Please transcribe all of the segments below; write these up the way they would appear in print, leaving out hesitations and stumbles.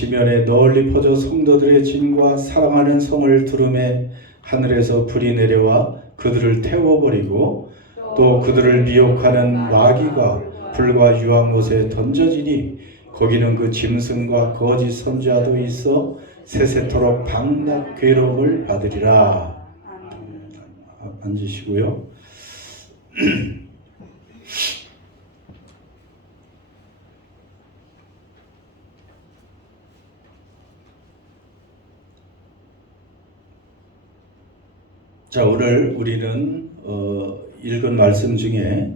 지면에 널리 퍼져 성도들의 진과 사랑하는 성을 두름에 하늘에서 불이 내려와 그들을 태워버리고 또 그들을 미혹하는 마귀가 불과 유황못에 던져지니 거기는 그 짐승과 거짓 선지자도 있어 세세토록 방락 괴로움을 받으리라. 앉으시고요. 자, 오늘 우리는 읽은 말씀 중에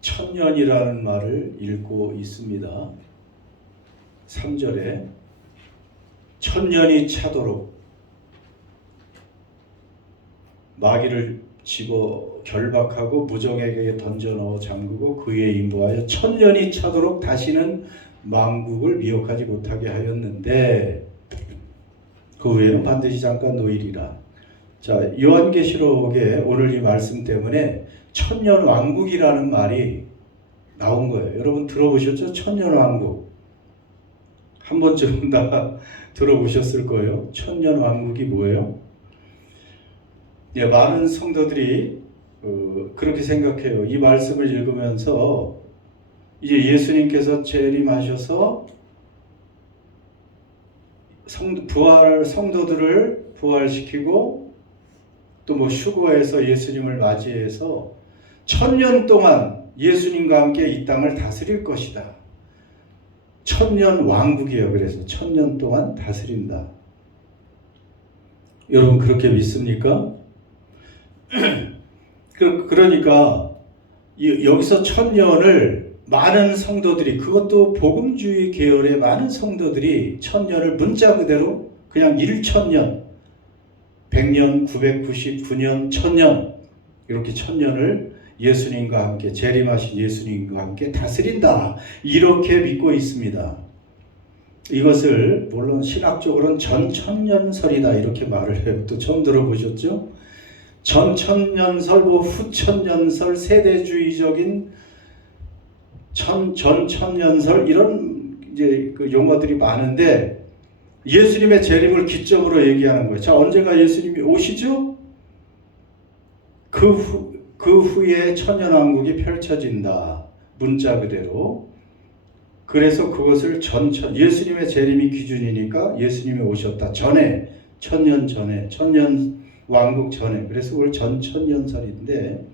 천년이라는 말을 읽고 있습니다. 3절에 천년이 차도록 마귀를 집어 결박하고 무정에게 던져 넣어 잠그고 그에 인도하여 천년이 차도록 다시는 만국을 미혹하지 못하게 하였는데 그 후에는 반드시 잠깐 노일이라. 자, 요한계시록에 오늘 이 말씀 때문에 천년왕국이라는 말이 나온 거예요. 여러분 들어보셨죠? 천년왕국. 한 번쯤은 다 들어보셨을 거예요. 천년왕국이 뭐예요? 예, 많은 성도들이 그렇게 생각해요. 이 말씀을 읽으면서 이제 예수님께서 재림하셔서 성도들을 부활시키고 또 뭐 휴거해서 예수님을 맞이해서 천년 동안 예수님과 함께 이 땅을 다스릴 것이다. 천년 왕국이에요. 그래서 천년 동안 다스린다. 여러분 그렇게 믿습니까? 그러니까 여기서 천년을 많은 성도들이, 그것도 복음주의 계열의 많은 성도들이 천년을 문자 그대로 그냥 1천년, 100년, 999년, 1000년 이렇게 천년을 예수님과 함께, 재림하신 예수님과 함께 다스린다, 이렇게 믿고 있습니다. 이것을 물론 신학적으로는 전천년설이다 이렇게 말을 해요. 또 처음 들어보셨죠? 전천년설, 후천년설, 세대주의적인 전천년설, 이런 이제 그 용어들이 많은데 예수님의 재림을 기점으로 얘기하는 거예요. 자, 언제가 예수님이 오시죠? 그 후에 천년왕국이 펼쳐진다. 문자 그대로. 그래서 그것을 예수님의 재림이 기준이니까 예수님이 오셨다 전에, 천년 전에, 천년왕국 전에. 그래서 그걸 전천년설인데,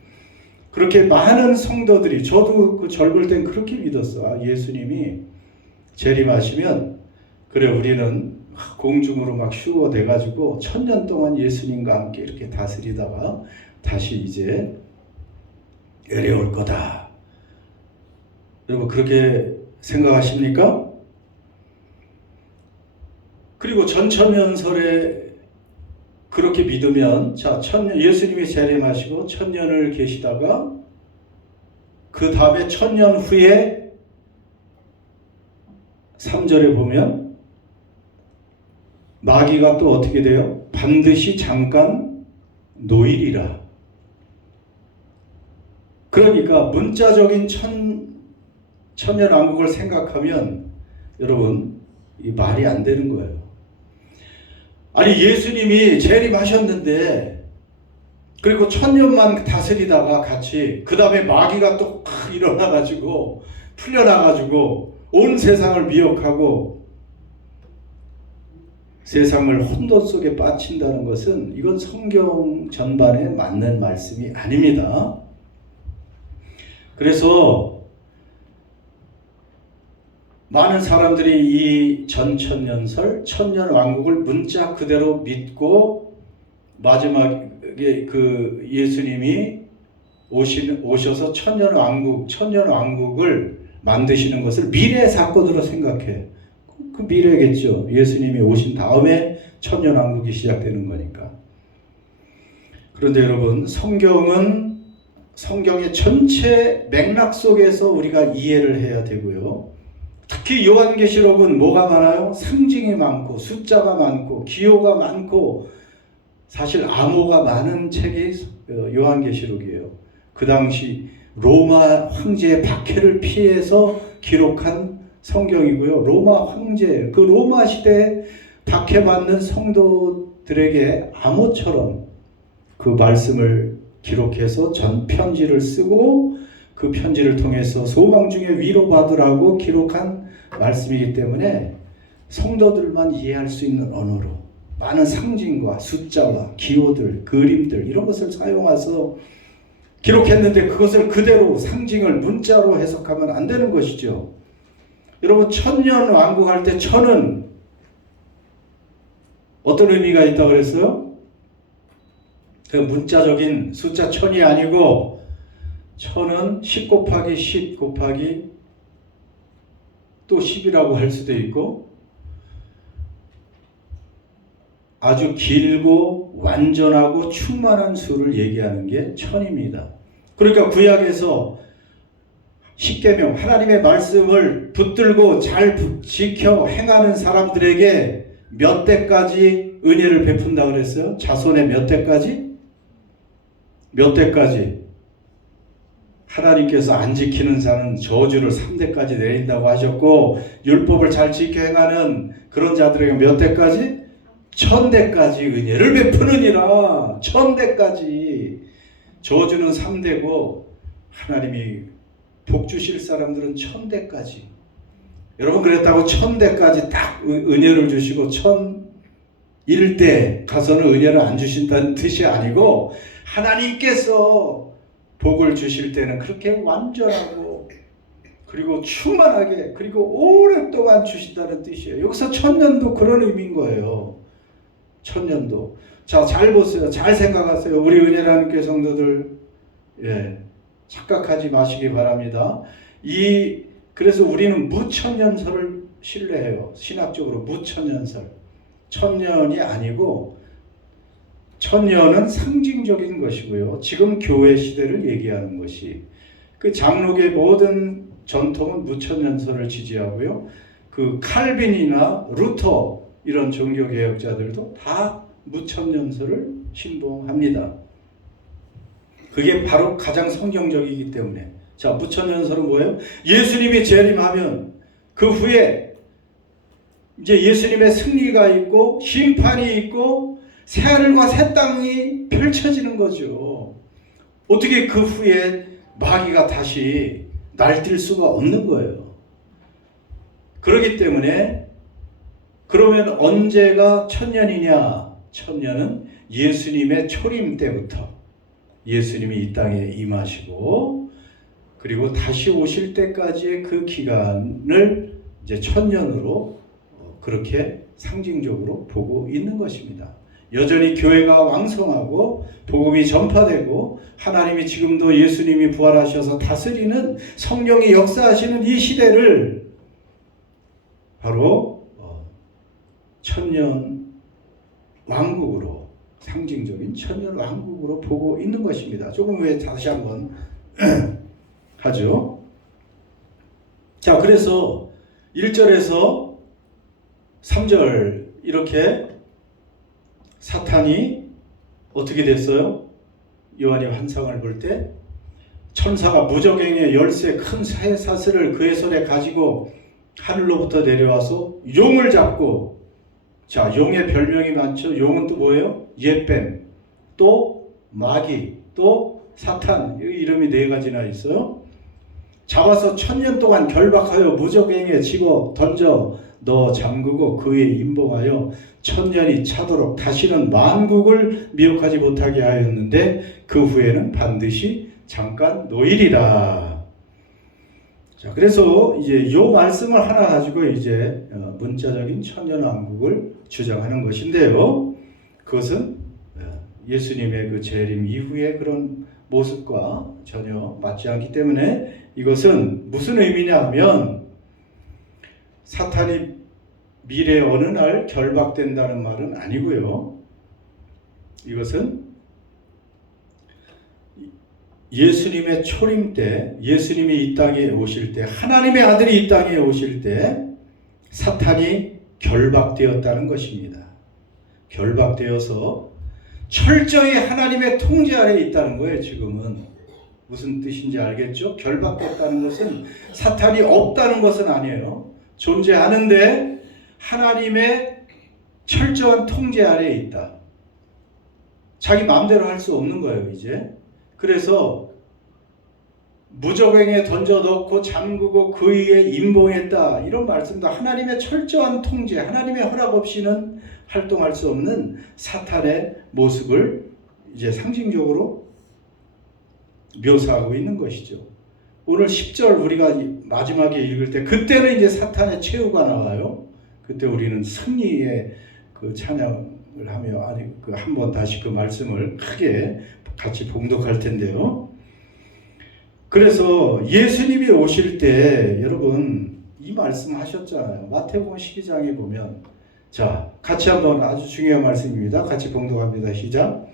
그렇게 많은 성도들이, 저도 그 젊을 땐 그렇게 믿었어. 아, 예수님이 재림하시면 그래, 우리는 공중으로 막 휴거돼가지고 천년 동안 예수님과 함께 이렇게 다스리다가 다시 이제 내려올 거다. 여러분 그렇게 생각하십니까? 그리고 전천년설에 그렇게 믿으면, 자, 예수님이 재림하시고 천년을 계시다가 그 다음에 천년 후에 3절에 보면 마귀가 또 어떻게 돼요? 반드시 잠깐 노일이라. 그러니까 문자적인 천년왕국을 생각하면 여러분 이 말이 안 되는 거예요. 아니, 예수님이 재림하셨는데 그리고 천년만 다스리다가 같이 그 다음에 마귀가 또 일어나가지고 풀려나가지고 온 세상을 미혹하고 세상을 혼돈 속에 빠친다는 것은, 이건 성경 전반에 맞는 말씀이 아닙니다. 그래서 많은 사람들이 이 전천년설, 천년왕국을 문자 그대로 믿고 마지막에 그 예수님이 오셔서 천년왕국을 만드시는 것을 미래 사건으로 생각해. 그 미래겠죠. 예수님이 오신 다음에 천년왕국이 시작되는 거니까. 그런데 여러분, 성경의 전체 맥락 속에서 우리가 이해를 해야 되고요. 특히 요한계시록은 뭐가 많아요? 상징이 많고 숫자가 많고 기호가 많고 사실 암호가 많은 책이 요한계시록이에요. 그 당시 로마 황제의 박해를 피해서 기록한 성경이고요. 로마 황제, 그 로마 시대에 박해받는 성도들에게 암호처럼 그 말씀을 기록해서 전 편지를 쓰고 그 편지를 통해서 소망 중에 위로받으라고 기록한 말씀이기 때문에 성도들만 이해할 수 있는 언어로 많은 상징과 숫자와 기호들, 그림들 이런 것을 사용해서 기록했는데 그것을 그대로 상징을 문자로 해석하면 안 되는 것이죠. 여러분 천년 왕국할 때 천은 어떤 의미가 있다고 그랬어요? 그 문자적인 숫자 천이 아니고 천은 10 곱하기 10 곱하기 또 10이라고 할 수도 있고 아주 길고 완전하고 충만한 수를 얘기하는 게 천입니다. 그러니까 구약에서 십계명 하나님의 말씀을 붙들고 잘 지켜 행하는 사람들에게 몇 대까지 은혜를 베푼다고 그랬어요? 자손의 몇 대까지? 몇 대까지? 하나님께서 안 지키는 자는 저주를 3대까지 내린다고 하셨고 율법을 잘 지켜 행하는 그런 자들에게 몇 대까지? 1000대까지 은혜를 베푸느니라. 1000대까지. 저주는 3대고 하나님이 복 주실 사람들은 1000대까지. 여러분 그랬다고 1000대까지 딱 은혜를 주시고 1001대 가서는 은혜를 안 주신다는 뜻이 아니고 하나님께서 복을 주실 때는 그렇게 완전하고 그리고 충만하게 그리고 오랫동안 주신다는 뜻이에요. 여기서 천년도 그런 의미인 거예요. 천년도. 자, 잘 보세요. 잘 생각하세요. 우리 은혜라는 교회 성도들, 착각하지 마시기 바랍니다. 그래서 우리는 무천년설을 신뢰해요. 신학적으로 무천년설. 천년이 아니고 천년은 상징적인 것이고요. 지금 교회 시대를 얘기하는 것이 그 장로계 모든 전통은 무천년설을 지지하고요. 그 칼빈이나 루터 이런 종교개혁자들도 다 무천년설을 신봉합니다. 그게 바로 가장 성경적이기 때문에. 자, 무천년설은 뭐예요? 예수님이 재림하면 그 후에 이제 예수님의 승리가 있고 심판이 있고 새하늘과 새 땅이 펼쳐지는 거죠. 어떻게 그 후에 마귀가 다시 날뛸 수가 없는 거예요. 그렇기 때문에 그러면 언제가 천년이냐? 천년은 예수님의 초림 때부터 예수님이 이 땅에 임하시고 그리고 다시 오실 때까지의 그 기간을 이제 천년으로 그렇게 상징적으로 보고 있는 것입니다. 여전히 교회가 왕성하고 복음이 전파되고 하나님이 지금도 예수님이 부활하셔서 다스리는 성령이 역사하시는 이 시대를 바로 천년 왕국으로 상징적인 천년 왕국으로 보고 있는 것입니다. 조금 후에 다시 한번 하죠. 자, 그래서 1절에서 3절 이렇게 사탄이 어떻게 됐어요? 요한이 환상을 볼 때 천사가 무저갱의 열쇠 큰 새 사슬을 그의 손에 가지고 하늘로부터 내려와서 용을 잡고, 자, 용의 별명이 많죠. 용은 또 뭐예요? 옛뱀, 또 마귀, 또 사탄. 이름이 4가지나 있어요. 잡아서 1000년 동안 결박하여 무저갱에 집어 던져 넣어 잠그고 그에 임봉하여 1000년이 차도록 다시는 만국을 미혹하지 못하게 하였는데 그 후에는 반드시 잠깐 노일이라. 자, 그래서 이제 요 말씀을 하나 가지고 이제 문자적인 천년왕국을 주장하는 것인데요. 그것은 예수님의 그 재림 이후의 그런 모습과 전혀 맞지 않기 때문에 이것은 무슨 의미냐 하면 사탄이 미래 어느 날 결박된다는 말은 아니고요. 이것은 예수님의 초림 때, 예수님이 이 땅에 오실 때, 하나님의 아들이 이 땅에 오실 때 사탄이 결박되었다는 것입니다. 결박되어서 철저히 하나님의 통제 아래에 있다는 거예요. 지금은 무슨 뜻인지 알겠죠? 결박됐다는 것은 사탄이 없다는 것은 아니에요. 존재하는데 하나님의 철저한 통제 아래에 있다. 자기 마음대로 할 수 없는 거예요, 이제. 그래서 무적행에 던져넣고 잠그고 그 위에 임봉했다. 이런 말씀도 하나님의 철저한 통제, 하나님의 허락 없이는 활동할 수 없는 사탄의 모습을 이제 상징적으로 묘사하고 있는 것이죠. 오늘 10절 우리가 마지막에 읽을 때 그때는 이제 사탄의 최후가 나와요. 그때 우리는 승리의 그 찬양을 하며 한번 다시 그 말씀을 크게 같이 봉독할 텐데요. 그래서 예수님이 오실 때 여러분 이 말씀 하셨잖아요. 마태복음 12장에 보면 자 같이 한번 아주 중요한 말씀입니다. 같이 봉독합니다. 시작.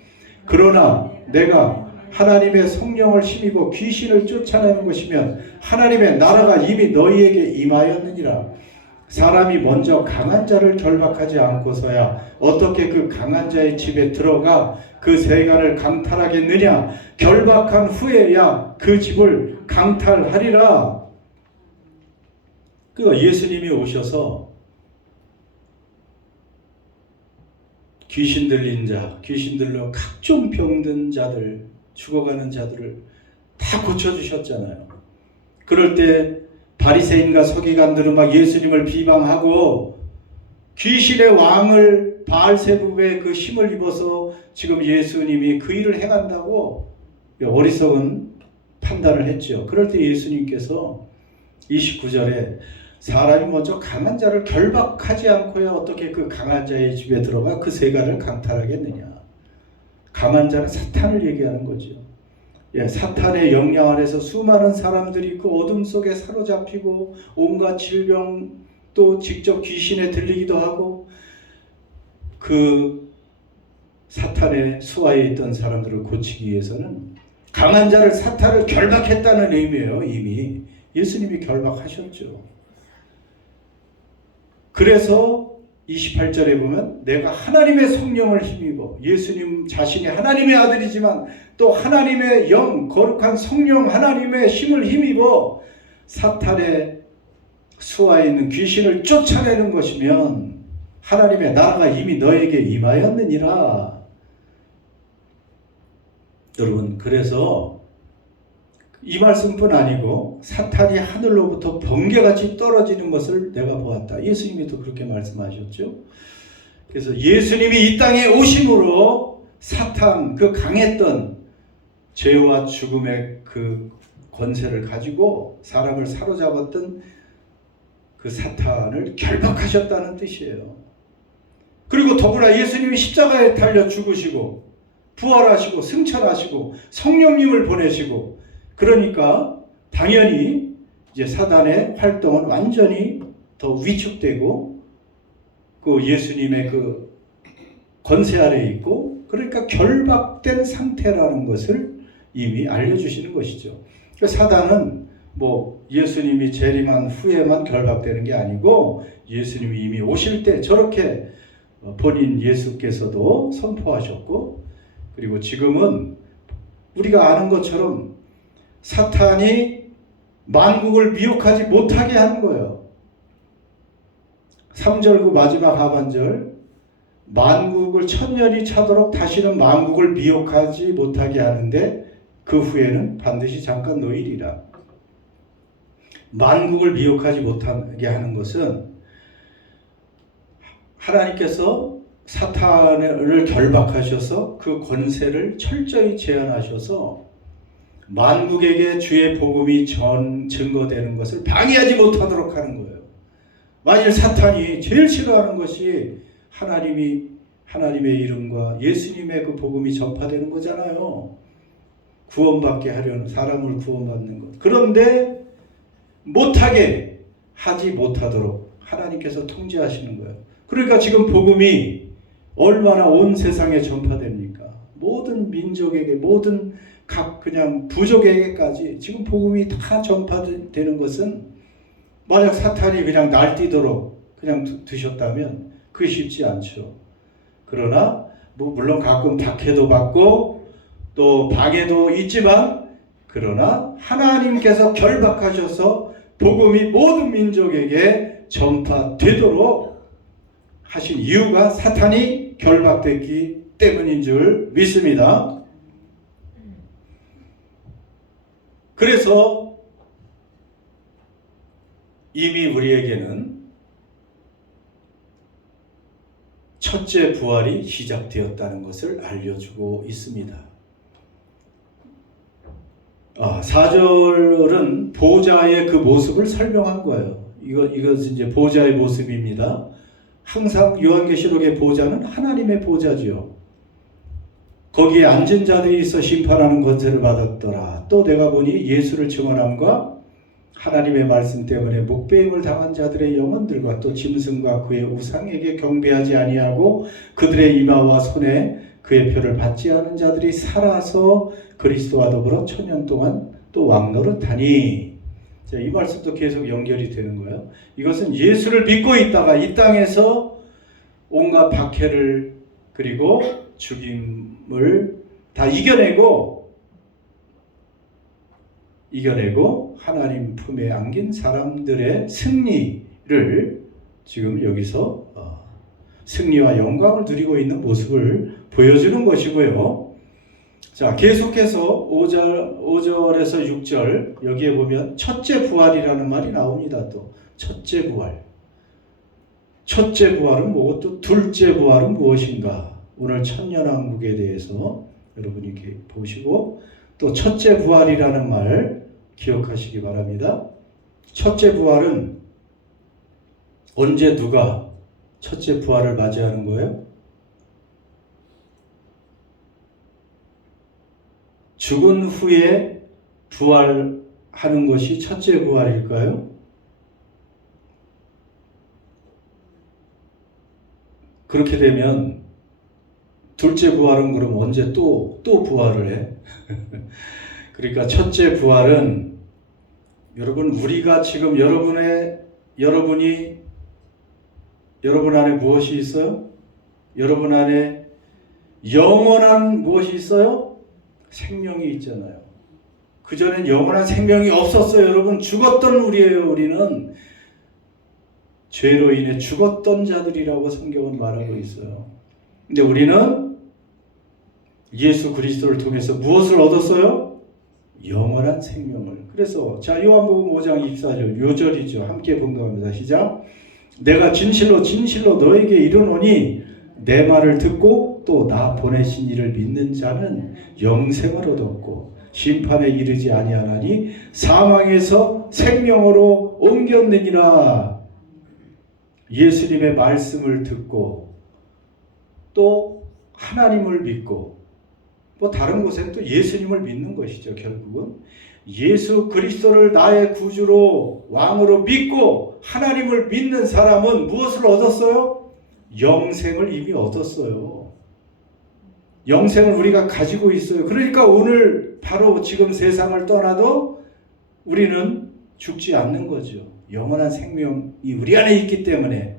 그러나 내가 하나님의 성령을 힘입어 귀신을 쫓아내는 것이면 하나님의 나라가 이미 너희에게 임하였느니라. 사람이 먼저 강한 자를 결박하지 않고서야 어떻게 그 강한 자의 집에 들어가 그 세간을 강탈하겠느냐. 결박한 후에야 그 집을 강탈하리라. 그 예수님이 오셔서 귀신 들린 자, 귀신들로 각종 병든 자들, 죽어가는 자들을 다 고쳐주셨잖아요. 그럴 때 바리새인과 서기관들은 막 예수님을 비방하고 귀신의 왕을 바알세부의 그 힘을 입어서 지금 예수님이 그 일을 행한다고 어리석은 판단을 했죠. 그럴 때 예수님께서 29절에 사람이 먼저 강한 자를 결박하지 않고야 어떻게 그 강한 자의 집에 들어가 그 세간을 강탈하겠느냐. 강한 자는 사탄을 얘기하는 거죠. 사탄의 영향 아래서 수많은 사람들이 그 어둠 속에 사로잡히고 온갖 질병 또 직접 귀신에 들리기도 하고 그 사탄의 수하에 있던 사람들을 고치기 위해서는 강한 자를 사탄을 결박했다는 의미예요. 이미 예수님이 결박하셨죠. 그래서 28절에 보면 내가 하나님의 성령을 힘입어 예수님 자신이 하나님의 아들이지만 또 하나님의 영 거룩한 성령 하나님의 힘을 힘입어 사탄의 수하에 있는 귀신을 쫓아내는 것이면 하나님의 나라가 이미 너에게 임하였느니라. 여러분 그래서 이 말씀뿐 아니고 사탄이 하늘로부터 번개같이 떨어지는 것을 내가 보았다. 예수님이 또 그렇게 말씀하셨죠. 그래서 예수님이 이 땅에 오심으로 사탄 그 강했던 죄와 죽음의 그 권세를 가지고 사람을 사로잡았던 그 사탄을 결박하셨다는 뜻이에요. 그리고 더구나 예수님이 십자가에 달려 죽으시고 부활하시고 승천하시고 성령님을 보내시고 그러니까 당연히 이제 사단의 활동은 완전히 더 위축되고 그 예수님의 그 권세 아래에 있고 그러니까 결박된 상태라는 것을 이미 알려주시는 것이죠. 사단은 뭐 예수님이 재림한 후에만 결박되는 게 아니고 예수님이 이미 오실 때 저렇게 본인 예수께서도 선포하셨고 그리고 지금은 우리가 아는 것처럼 사탄이 만국을 미혹하지 못하게 하는 거예요. 3절 그 마지막 하반절 만국을 천년이 차도록 다시는 만국을 미혹하지 못하게 하는데 그 후에는 반드시 잠깐 노일이라. 만국을 미혹하지 못하게 하는 것은 하나님께서 사탄을 결박하셔서 그 권세를 철저히 제한하셔서 만국에게 주의 복음이 증거되는 것을 방해하지 못하도록 하는 거예요. 만일 사탄이 제일 싫어하는 것이 하나님의 이름과 예수님의 그 복음이 전파되는 거잖아요. 구원받게 하려는 사람을 구원받는 것. 그런데 못하게 하지 못하도록 하나님께서 통제하시는 거예요. 그러니까 지금 복음이 얼마나 온 세상에 전파됩니까? 모든 민족에게 모든 각 그냥 부족에게까지 지금 복음이 다 전파되는 것은 만약 사탄이 그냥 날뛰도록 그냥 두셨다면 그게 쉽지 않죠. 그러나 물론 가끔 박해도 받고 또 방해도 있지만 그러나 하나님께서 결박하셔서 복음이 모든 민족에게 전파되도록 하신 이유가 사탄이 결박됐기 때문인 줄 믿습니다. 그래서 이미 우리에게는 첫째 부활이 시작되었다는 것을 알려주고 있습니다. 4절은 보좌의 그 모습을 설명한 거예요. 이것은 이제 보좌의 모습입니다. 항상 요한계시록의 보좌는 하나님의 보좌지요. 거기에 앉은 자들이 있어 심판하는 권세를 받았더라. 또 내가 보니 예수를 증언함과 하나님의 말씀 때문에 목배임을 당한 자들의 영혼들과 또 짐승과 그의 우상에게 경배하지 아니하고 그들의 이마와 손에 그의 표를 받지 않은 자들이 살아서 그리스도와 더불어 천년 동안 또 왕노릇하니. 자, 이 말씀도 계속 연결이 되는 거예요. 이것은 예수를 믿고 있다가 이 땅에서 온갖 박해를 그리고 죽임을 다 이겨내고 하나님 품에 안긴 사람들의 승리를 지금 여기서 승리와 영광을 누리고 있는 모습을 보여주는 것이고요. 자, 계속해서 5절에서 6절 여기에 보면 첫째 부활이라는 말이 나옵니다. 또 첫째 부활. 첫째 부활은 뭐고 또 둘째 부활은 무엇인가? 오늘 천년왕국에 대해서 여러분이 보시고 또 첫째 부활이라는 말 기억하시기 바랍니다. 첫째 부활은 언제 누가 첫째 부활을 맞이하는 거예요? 죽은 후에 부활하는 것이 첫째 부활일까요? 그렇게 되면 둘째 부활은 그럼 언제 또 부활을 해? 그러니까 첫째 부활은 여러분 우리가 지금 여러분 안에 무엇이 있어요? 여러분 안에 영원한 무엇이 있어요? 생명이 있잖아요. 그전엔 영원한 생명이 없었어요. 여러분 죽었던 우리는 죄로 인해 죽었던 자들이라고 성경은 말하고 있어요. 근데 우리는 예수 그리스도를 통해서 무엇을 얻었어요? 영원한 생명을. 그래서 자, 요한복음 5장 24절 요절이죠. 함께 봉독합니다. 시작. 내가 진실로 너에게 이르노니 내 말을 듣고 또 나 보내신 이를 믿는 자는 영생을 얻었고 심판에 이르지 아니하나니 사망에서 생명으로 옮겼느니라. 예수님의 말씀을 듣고 또 하나님을 믿고 다른 곳에는 또 예수님을 믿는 것이죠. 결국은 예수 그리스도를 나의 구주로 왕으로 믿고 하나님을 믿는 사람은 무엇을 얻었어요? 영생을 이미 얻었어요. 영생을 우리가 가지고 있어요. 그러니까 오늘 바로 지금 세상을 떠나도 우리는 죽지 않는 거죠. 영원한 생명이 우리 안에 있기 때문에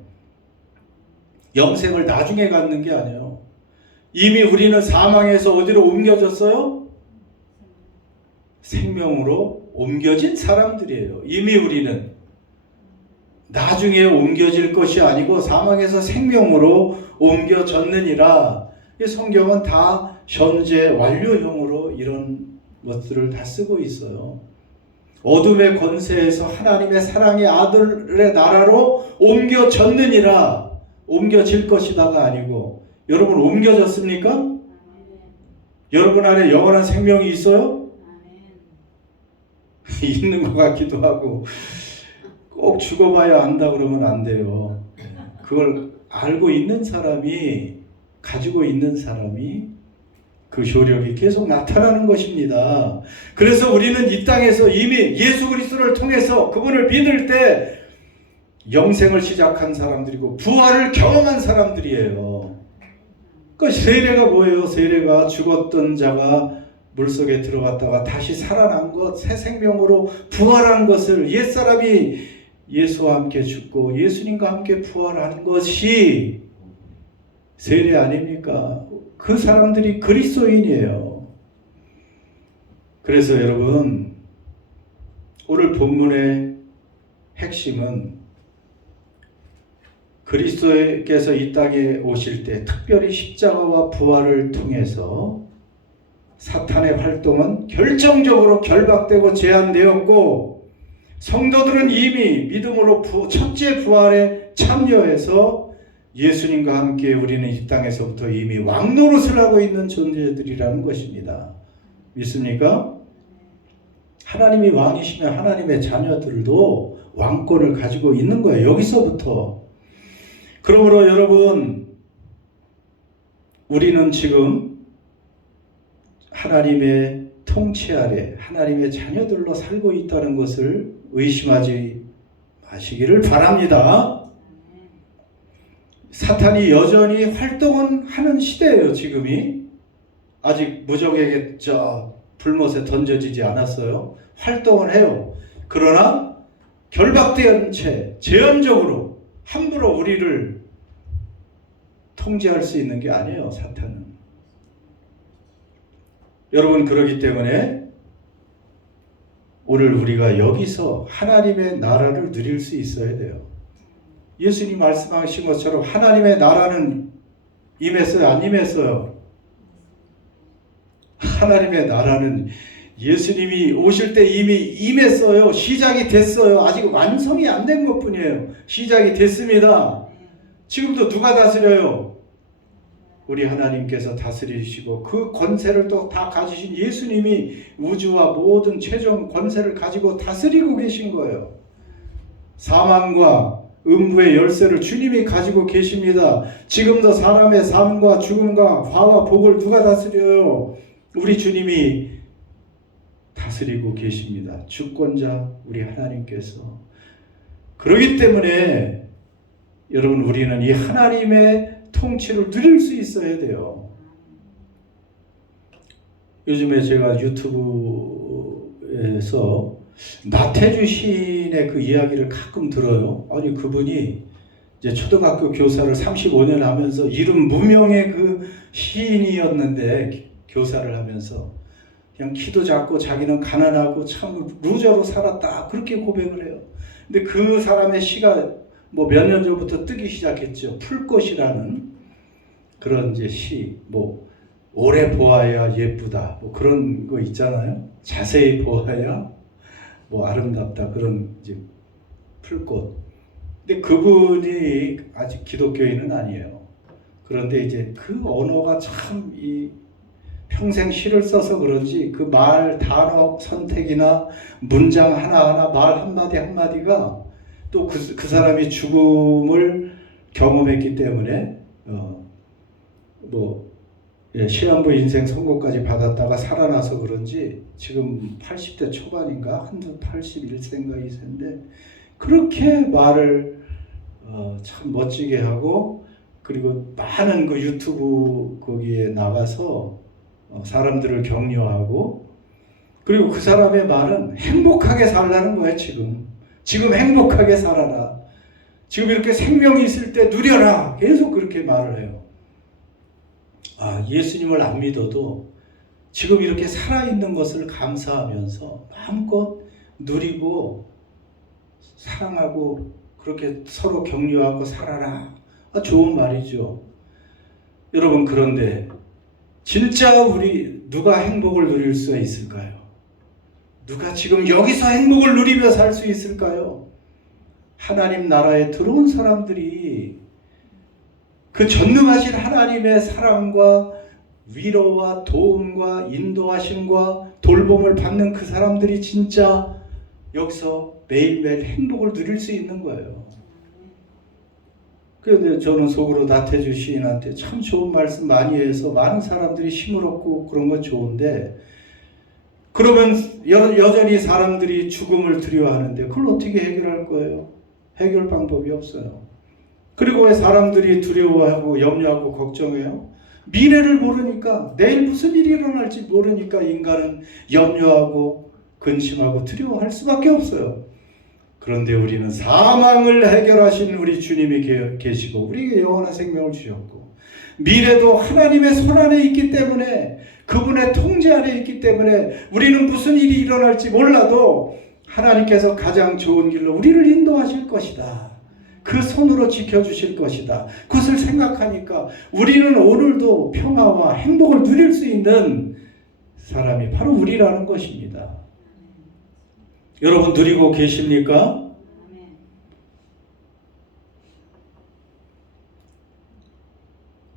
영생을 나중에 갖는 게 아니에요. 이미 우리는 사망에서 어디로 옮겨졌어요? 생명으로 옮겨진 사람들이에요. 이미 우리는 나중에 옮겨질 것이 아니고 사망에서 생명으로 옮겨졌느니라. 성경은 다 현재 완료형으로 이런 것들을 다 쓰고 있어요. 어둠의 권세에서 하나님의 사랑의 아들의 나라로 옮겨졌느니라. 옮겨질 것이다가 아니고 여러분 옮겨졌습니까? 여러분 안에 영원한 생명이 있어요? 있는 것 같기도 하고 꼭 죽어봐야 안다 그러면 안 돼요. 그걸 알고 있는 사람이 가지고 있는 사람이 그 효력이 계속 나타나는 것입니다. 그래서 우리는 이 땅에서 이미 예수 그리스도를 통해서 그분을 믿을 때 영생을 시작한 사람들이고 부활을 경험한 사람들이에요. 그 세례가 뭐예요? 세례가 죽었던 자가 물속에 들어갔다가 다시 살아난 것, 새 생명으로 부활한 것을 옛사람이 예수와 함께 죽고 예수님과 함께 부활한 것이 세례 아닙니까? 그 사람들이 그리스도인이에요. 그래서 여러분 오늘 본문의 핵심은 그리스도께서 이 땅에 오실 때 특별히 십자가와 부활을 통해서 사탄의 활동은 결정적으로 결박되고 제한되었고, 성도들은 이미 믿음으로 첫째 부활에 참여해서 예수님과 함께 우리는 이 땅에서부터 이미 왕노릇을 하고 있는 존재들이라는 것입니다. 믿습니까? 하나님이 왕이시면 하나님의 자녀들도 왕권을 가지고 있는 거예요. 여기서부터. 그러므로 여러분, 우리는 지금 하나님의 통치 아래 하나님의 자녀들로 살고 있다는 것을 의심하지 마시기를 바랍니다. 사탄이 여전히 활동은 하는 시대예요. 지금이 아직 무적에게 불못에 던져지지 않았어요. 활동을 해요. 그러나 결박된 채 제한적으로 함부로 우리를 통제할 수 있는 게 아니에요. 사탄은. 여러분, 그러기 때문에 오늘 우리가 여기서 하나님의 나라를 누릴 수 있어야 돼요. 예수님 말씀하신 것처럼 하나님의 나라는 임했어요? 안 임했어요? 하나님의 나라는 예수님이 오실 때 이미 임했어요. 시작이 됐어요. 아직 완성이 안 된 것뿐이에요. 시작이 됐습니다. 지금도 누가 다스려요? 우리 하나님께서 다스리시고 그 권세를 또 다 가지신 예수님이 우주와 모든 최종 권세를 가지고 다스리고 계신 거예요. 사망과 음부의 열쇠를 주님이 가지고 계십니다. 지금도 사람의 삶과 죽음과 화와 복을 누가 다스려요? 우리 주님이 다스리고 계십니다. 주권자 우리 하나님께서. 그렇기 때문에 여러분, 우리는 이 하나님의 통치를 누릴 수 있어야 돼요. 요즘에 제가 유튜브에서 나태주 시인의 그 이야기를 가끔 들어요. 아니, 그분이 이제 초등학교 교사를 35년 하면서 이름 무명의 그 시인이었는데, 교사를 하면서 그냥 키도 작고 자기는 가난하고 참 루저로 살았다, 그렇게 고백을 해요. 근데 그 사람의 시가 뭐 몇 년 전부터 뜨기 시작했죠. 풀꽃이라는 그런 이제 시, 뭐 오래 보아야 예쁘다, 뭐 그런 거 있잖아요. 자세히 보아야 뭐 아름답다, 그런 이제 풀꽃. 근데 그분이 아직 기독교인은 아니에요. 그런데 이제 그 언어가 참 평생 시를 써서 그런지 그 말 단어 선택이나 문장 하나하나 말 한마디 한마디가 또 그 사람이 죽음을 경험했기 때문에 시한부 인생 선고까지 받았다가 살아나서 그런지 지금 80대 초반인가, 한두 81세인가 2세인데 그렇게 말을 참 멋지게 하고, 그리고 많은 그 유튜브 거기에 나가서 사람들을 격려하고, 그리고 그 사람의 말은 행복하게 살라는 거예요. 지금 행복하게 살아라, 지금 이렇게 생명이 있을 때 누려라, 계속 그렇게 말을 해요. 예수님을 안 믿어도 지금 이렇게 살아있는 것을 감사하면서 마음껏 누리고 사랑하고 그렇게 서로 격려하고 살아라. 좋은 말이죠. 여러분, 그런데 진짜 우리 누가 행복을 누릴 수 있을까요? 누가 지금 여기서 행복을 누리며 살 수 있을까요? 하나님 나라에 들어온 사람들이 그 전능하신 하나님의 사랑과 위로와 도움과 인도하심과 돌봄을 받는 그 사람들이 진짜 여기서 매일매일 행복을 누릴 수 있는 거예요. 그런데 저는 속으로 나태주 시인한테 참 좋은 말씀 많이 해서 많은 사람들이 힘을 얻고 그런 건 좋은데, 그러면 여전히 사람들이 죽음을 두려워하는데 그걸 어떻게 해결할 거예요? 해결 방법이 없어요. 그리고 왜 사람들이 두려워하고 염려하고 걱정해요? 미래를 모르니까, 내일 무슨 일이 일어날지 모르니까 인간은 염려하고 근심하고 두려워할 수밖에 없어요. 그런데 우리는 사망을 해결하신 우리 주님이 계시고 우리에게 영원한 생명을 주셨고, 미래도 하나님의 손 안에 있기 때문에, 그분의 통제 안에 있기 때문에 우리는 무슨 일이 일어날지 몰라도 하나님께서 가장 좋은 길로 우리를 인도하실 것이다. 그 손으로 지켜주실 것이다. 그것을 생각하니까 우리는 오늘도 평화와 행복을 누릴 수 있는 사람이 바로 우리라는 것입니다. 여러분 누리고 계십니까?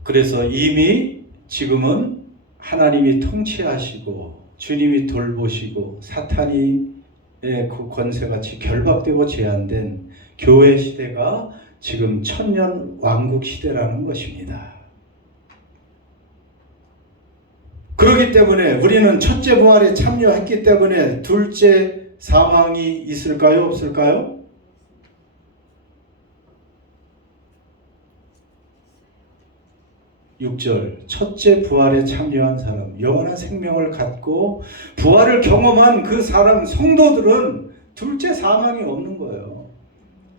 그래서 이미 지금은 하나님이 통치하시고 주님이 돌보시고 사탄이 그 권세같이 결박되고 제한된 교회 시대가 지금 천년 왕국 시대라는 것입니다. 그렇기 때문에 우리는 첫째 부활에 참여했기 때문에 둘째 사망이 있을까요? 없을까요? (6절) 첫째 부활에 참여한 사람, 영원한 생명을 갖고 부활을 경험한 그 사람, 성도들은 둘째 사망이 없는 거예요.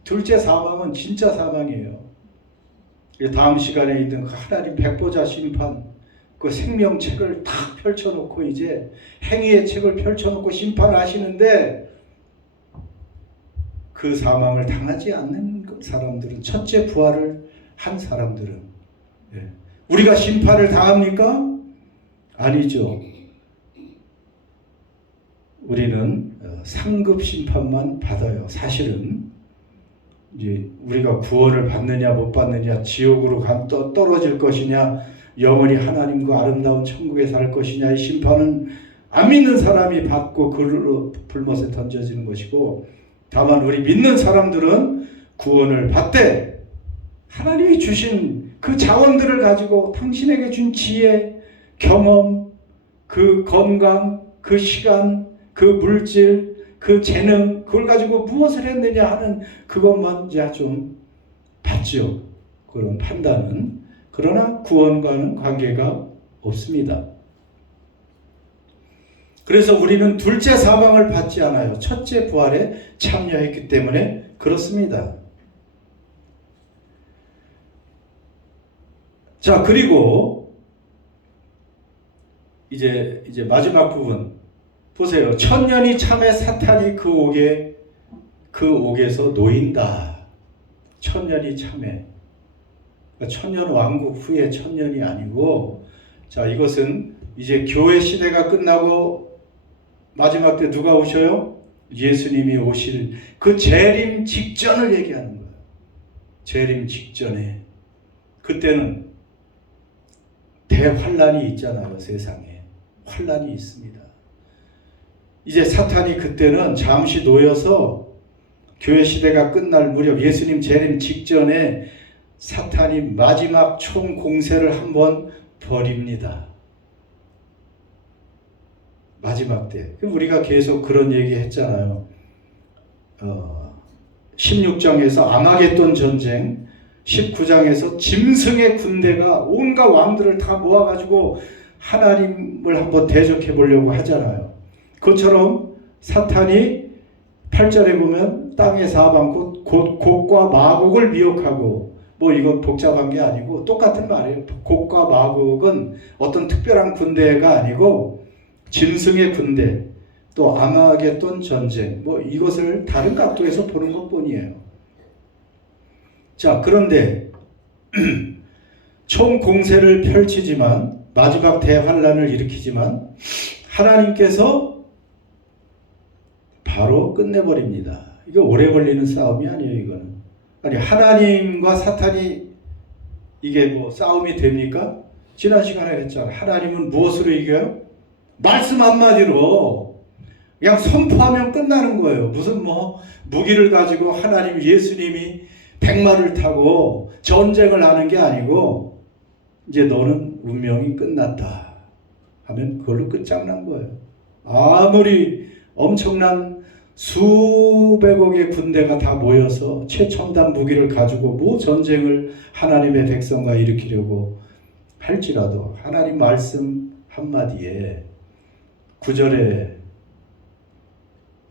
둘째 사망은 진짜 사망이에요. 다음 시간에 있는 그 하나님 백보자 심판, 그 생명책을 탁 펼쳐놓고 이제 행위의 책을 펼쳐놓고 심판하시는데 그 사망을 당하지 않는 사람들은, 첫째 부활을 한 사람들은, 우리가 심판을 당합니까? 아니죠. 우리는 상급 심판만 받아요. 사실은 이제 우리가 구원을 받느냐 못 받느냐, 지옥으로 떨어질 것이냐, 영원히 하나님과 아름다운 천국에 살 것이냐, 이 심판은 안 믿는 사람이 받고 그로 불못에 던져지는 것이고, 다만 우리 믿는 사람들은 구원을 받되 하나님이 주신 그 자원들을 가지고 당신에게 준 지혜, 경험, 그 건강, 그 시간, 그 물질, 그 재능, 그걸 가지고 무엇을 했느냐 하는 그것만 이제 좀 받죠. 그런 판단은. 그러나 구원과는 관계가 없습니다. 그래서 우리는 둘째 사망을 받지 않아요. 첫째 부활에 참여했기 때문에 그렇습니다. 자, 그리고 이제 마지막 부분 보세요. 천년이 참에 사탄이 그 옥에서 놓인다. 천년이 참에. 천년 왕국 후에 천년이 아니고, 자, 이것은 이제 교회 시대가 끝나고 마지막 때 누가 오셔요? 예수님이 오실 그 재림 직전을 얘기하는 거예요. 재림 직전에. 그때는 대환란이 있잖아요. 세상에 환란이 있습니다. 이제 사탄이 그때는 잠시 놓여서 교회 시대가 끝날 무렵 예수님 재림 직전에 사탄이 마지막 총 공세를 한번 벌입니다. 마지막 때. 우리가 계속 그런 얘기 했잖아요. 16장에서 아마겟돈 전쟁, 19장에서 짐승의 군대가 온갖 왕들을 다 모아가지고 하나님을 한번 대적해 보려고 하잖아요. 그것처럼 사탄이 8절에 보면 땅의 사방 곧 곡과 마곡을 미혹하고, 뭐 이건 복잡한 게 아니고 똑같은 말이에요. 곡과 마곡은 어떤 특별한 군대가 아니고 짐승의 군대, 또 아마겟돈 전쟁, 뭐 이것을 다른 각도에서 보는 것뿐이에요. 자, 그런데 총 공세를 펼치지만, 마지막 대환란을 일으키지만 하나님께서 바로 끝내버립니다. 이게 오래 걸리는 싸움이 아니에요. 이거는 아니, 하나님과 사탄이 이게 뭐 싸움이 됩니까? 지난 시간에 했잖아요. 하나님은 무엇으로 이겨요? 말씀 한마디로 그냥 선포하면 끝나는 거예요. 무슨 뭐 무기를 가지고 하나님, 예수님이 백마를 타고 전쟁을 하는 게 아니고, 이제 너는 운명이 끝났다 하면 그걸로 끝장난 거예요. 아무리 엄청난 수백억의 군대가 다 모여서 최첨단 무기를 가지고 뭐 전쟁을 하나님의 백성과 일으키려고 할지라도 하나님 말씀 한마디에 9절에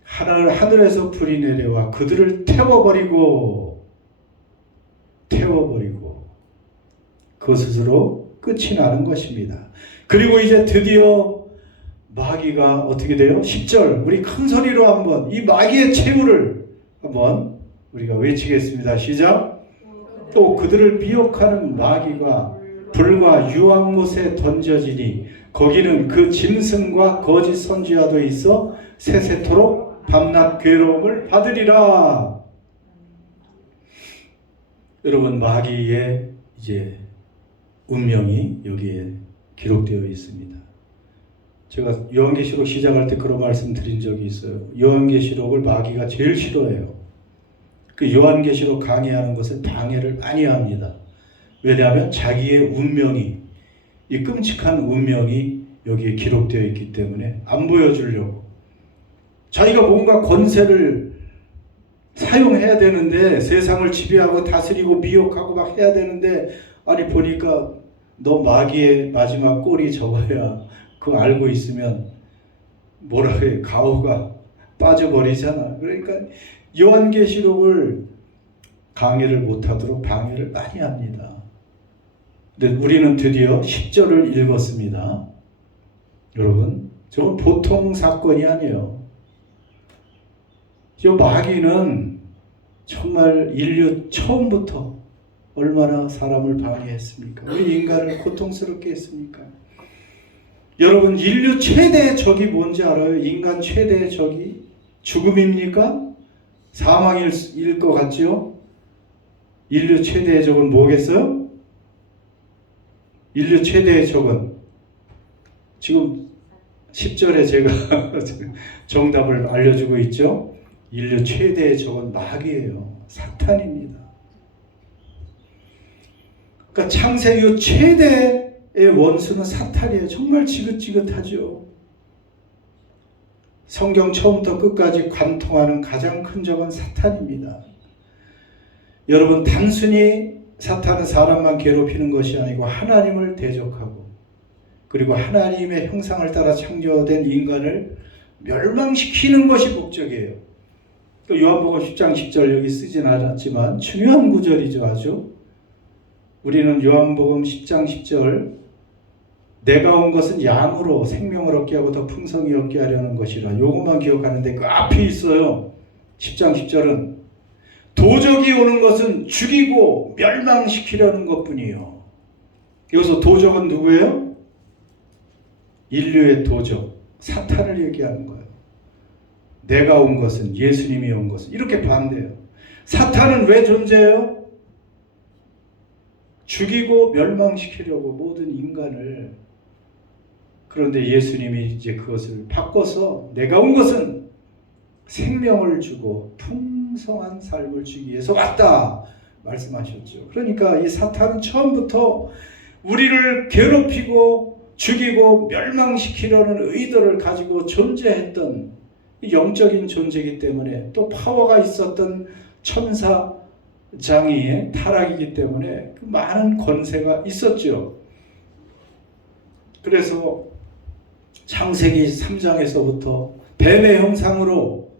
하늘에서 불이 내려와 그들을 태워버리고 그것으로 끝이 나는 것입니다. 그리고 이제 드디어 마귀가 어떻게 돼요? 10절, 우리 큰 소리로 한번 이 마귀의 최후를 한번 우리가 외치겠습니다. 시작. 또 그들을 미혹하는 마귀가 불과 유황못에 던져지니 거기는 그 짐승과 거짓 선지자도 있어 세세토록 밤낮 괴로움을 받으리라. 여러분, 마귀의 이제 운명이 여기에 기록되어 있습니다. 제가 요한계시록 시작할 때 그런 말씀 드린 적이 있어요. 요한계시록을 마귀가 제일 싫어해요. 그 요한계시록 강의하는 것에 방해를 많이 합니다. 왜냐하면 자기의 운명이, 이 끔찍한 운명이 여기에 기록되어 있기 때문에 안 보여주려고. 자기가 뭔가 권세를 사용해야 되는데, 세상을 지배하고 다스리고 미혹하고 막 해야 되는데, 아니 보니까 너 마귀의 마지막 꼴이 저거야. 그거 알고 있으면 뭐라 해, 가오가 빠져버리잖아. 그러니까 요한계시록을 강의를 못하도록 방해를 많이 합니다. 근데 우리는 드디어 10절을 읽었습니다. 여러분, 저건 보통 사건이 아니에요. 이 마귀는 정말 인류 처음부터 얼마나 사람을 방해했습니까? 우리 인간을 고통스럽게 했습니까? 여러분, 인류 최대의 적이 뭔지 알아요? 인간 최대의 적이 죽음입니까? 사망일 것 같죠? 인류 최대의 적은 뭐겠어요? 인류 최대의 적은 지금 10절에 제가 정답을 알려주고 있죠? 인류 최대의 적은 마귀예요. 사탄입니다. 그러니까 창세 이후 최대의 원수는 사탄이에요. 정말 지긋지긋하죠. 성경 처음부터 끝까지 관통하는 가장 큰 적은 사탄입니다. 여러분, 단순히 사탄은 사람만 괴롭히는 것이 아니고 하나님을 대적하고, 그리고 하나님의 형상을 따라 창조된 인간을 멸망시키는 것이 목적이에요. 또 요한복음 10장 10절 여기 쓰진 않았지만 중요한 구절이죠. 아주 우리는 요한복음 10장 10절 내가 온 것은 양으로 생명을 얻게 하고 더 풍성히 얻게 하려는 것이라, 요것만 기억하는데 그 앞이 있어요. 10장 10절은 도적이 오는 것은 죽이고 멸망시키려는 것뿐이요. 여기서 도적은 누구예요? 인류의 도적, 사탄을 얘기하는 거예요. 내가 온 것은, 예수님이 온 것은, 이렇게 반대해요. 사탄은 왜 존재해요? 죽이고 멸망시키려고 모든 인간을. 그런데 예수님이 이제 그것을 바꿔서 내가 온 것은 생명을 주고 풍성한 삶을 주기 위해서 왔다 말씀하셨죠. 그러니까 이 사탄은 처음부터 우리를 괴롭히고 죽이고 멸망시키려는 의도를 가지고 존재했던 영적인 존재이기 때문에, 또 파워가 있었던 천사 장이의 타락이기 때문에 그 많은 권세가 있었죠. 그래서 창세기 3장에서부터 뱀의 형상으로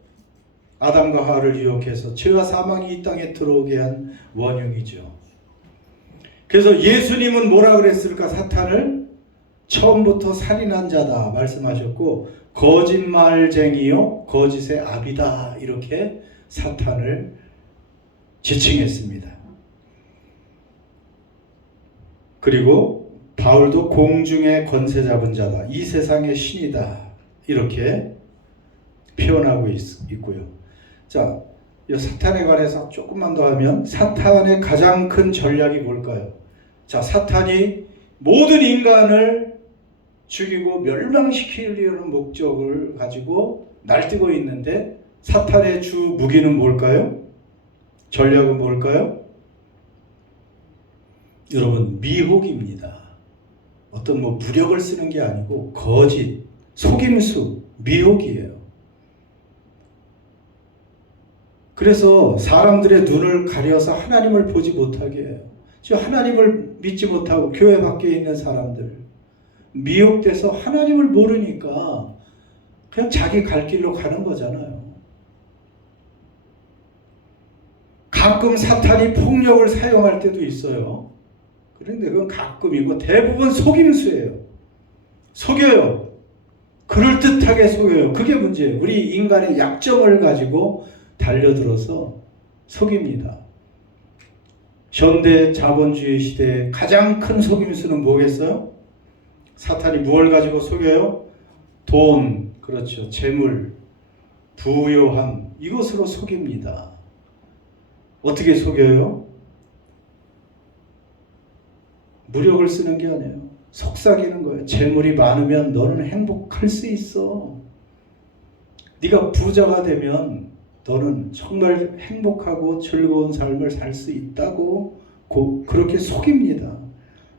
아담과 하와를 유혹해서 죄와 사망이 이 땅에 들어오게 한 원흉이죠. 그래서 예수님은 뭐라 그랬을까? 사탄을 처음부터 살인한 자다 말씀하셨고, 거짓말쟁이요 거짓의 아비다, 이렇게 사탄을 지칭했습니다. 그리고 바울도 공중의 권세 잡은 자다, 이 세상의 신이다, 이렇게 표현하고 있고요. 자, 이 사탄에 관해서 조금만 더 하면, 사탄의 가장 큰 전략이 뭘까요? 자, 사탄이 모든 인간을 죽이고 멸망시키려는 목적을 가지고 날뛰고 있는데, 사탄의 주 무기는 뭘까요? 전략은 뭘까요? 여러분, 미혹입니다. 어떤 무력을 쓰는 게 아니고 거짓, 속임수, 미혹이에요. 그래서 사람들의 눈을 가려서 하나님을 보지 못하게 해요. 지금 하나님을 믿지 못하고 교회 밖에 있는 사람들 미혹돼서 하나님을 모르니까 그냥 자기 갈 길로 가는 거잖아요. 가끔 사탄이 폭력을 사용할 때도 있어요. 그런데 그건 가끔이고 대부분 속임수예요. 속여요. 그럴듯하게 속여요. 그게 문제예요. 우리 인간의 약점을 가지고 달려들어서 속입니다. 현대 자본주의 시대의 가장 큰 속임수는 뭐겠어요? 사탄이 무엇을 가지고 속여요? 돈, 그렇죠. 재물, 부요함, 이것으로 속입니다. 어떻게 속여요? 무력을 쓰는 게 아니에요. 속삭이는 거예요. 재물이 많으면 너는 행복할 수 있어. 네가 부자가 되면 너는 정말 행복하고 즐거운 삶을 살 수 있다고 그렇게 속입니다.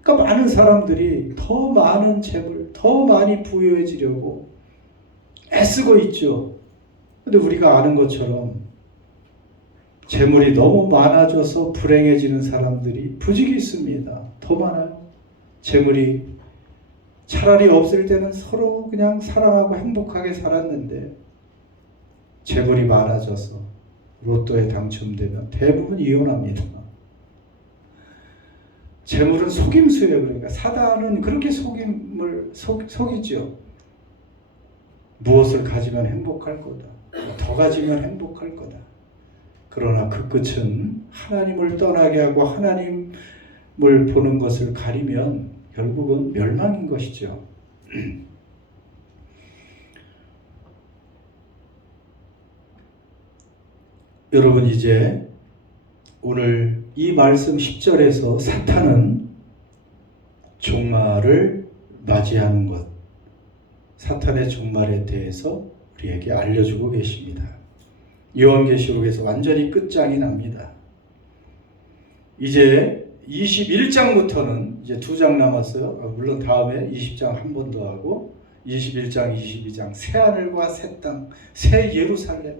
그러니까 많은 사람들이 더 많은 재물, 더 많이 부유해지려고 애쓰고 있죠. 근데 우리가 아는 것처럼 재물이 너무 많아져서 불행해지는 사람들이 부지기 있습니다. 더 많아요. 재물이 차라리 없을 때는 서로 그냥 사랑하고 행복하게 살았는데 재물이 많아져서 로또에 당첨되면 대부분 이혼합니다. 재물은 속임수예요. 그러니까 사단은 그렇게 속이죠. 무엇을 가지면 행복할 거다. 더 가지면 행복할 거다. 그러나 그 끝은 하나님을 떠나게 하고 하나님을 보는 것을 가리면 결국은 멸망인 것이죠. 여러분, 이제 오늘 이 말씀 10절에서 사탄은 종말을 맞이하는 것, 사탄의 종말에 대해서 우리에게 알려주고 계십니다. 요한계시록에서 완전히 끝장이 납니다. 이제 21장부터는 이제 2장 남았어요. 물론 다음에 20장 한 번 더 하고 21장, 22장 새하늘과 새 땅, 새 예루살렘,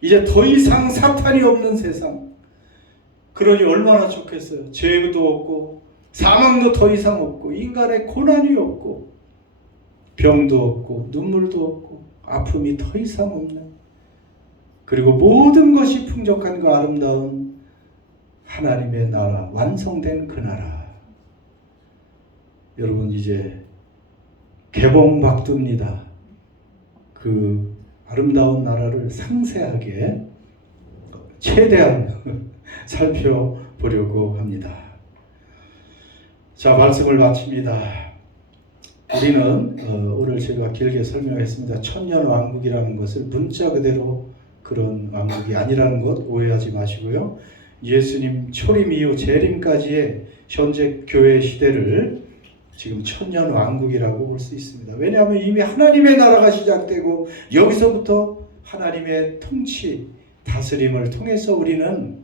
이제 더 이상 사탄이 없는 세상. 그러니 얼마나 좋겠어요. 죄도 없고 사망도 더 이상 없고 인간의 고난이 없고 병도 없고 눈물도 없고 아픔이 더 이상 없는, 그리고 모든 것이 풍족한 그 아름다운 하나님의 나라, 완성된 그 나라. 여러분, 이제 개봉박두입니다. 그 아름다운 나라를 상세하게 최대한 살펴보려고 합니다. 자, 말씀을 마칩니다. 우리는 오늘 제가 길게 설명했습니다. 천년왕국이라는 것을 문자 그대로 그런 왕국이 아니라는 것 오해하지 마시고요. 예수님 초림 이후 재림까지의 현재 교회 시대를 지금 천년왕국이라고 볼 수 있습니다. 왜냐하면 이미 하나님의 나라가 시작되고 여기서부터 하나님의 통치, 다스림을 통해서 우리는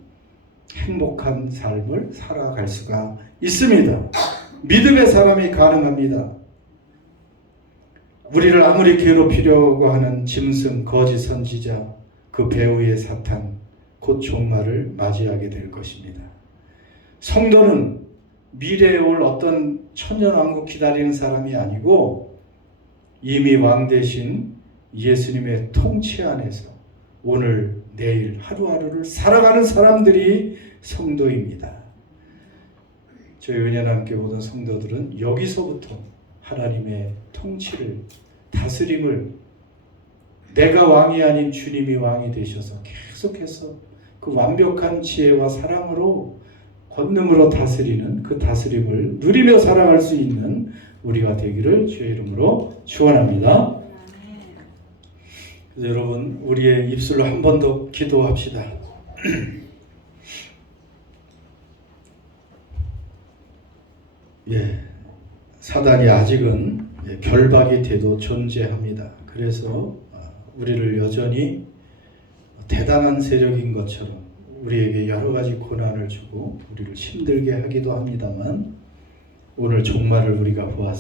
행복한 삶을 살아갈 수가 있습니다. 믿음의 사람이 가능합니다. 우리를 아무리 괴롭히려고 하는 짐승, 거짓 선지자, 그 배후의 사탄, 곧 종말을 맞이하게 될 것입니다. 성도는 미래에 올 어떤 천년왕국 기다리는 사람이 아니고 이미 왕 되신 예수님의 통치 안에서 오늘, 내일, 하루하루를 살아가는 사람들이 성도입니다. 저희 은혜와 함께 보던 성도들은 여기서부터 하나님의 통치를, 다스림을, 내가 왕이 아닌 주님이 왕이 되셔서 계속해서 그 완벽한 지혜와 사랑으로 권능으로 다스리는 그 다스림을 누리며 살아갈 수 있는 우리가 되기를 주의 이름으로 축원합니다. 그래서 여러분, 우리의 입술로 한 번 더 기도합시다. 예, 사단이 아직은 결박이 돼도 존재합니다. 그래서 우리를 여전히 대단한 세력인 것처럼 우리에게 여러 가지 고난을 주고 우리를 힘들게 하기도 합니다만 오늘 종말을 우리가 보았습니다.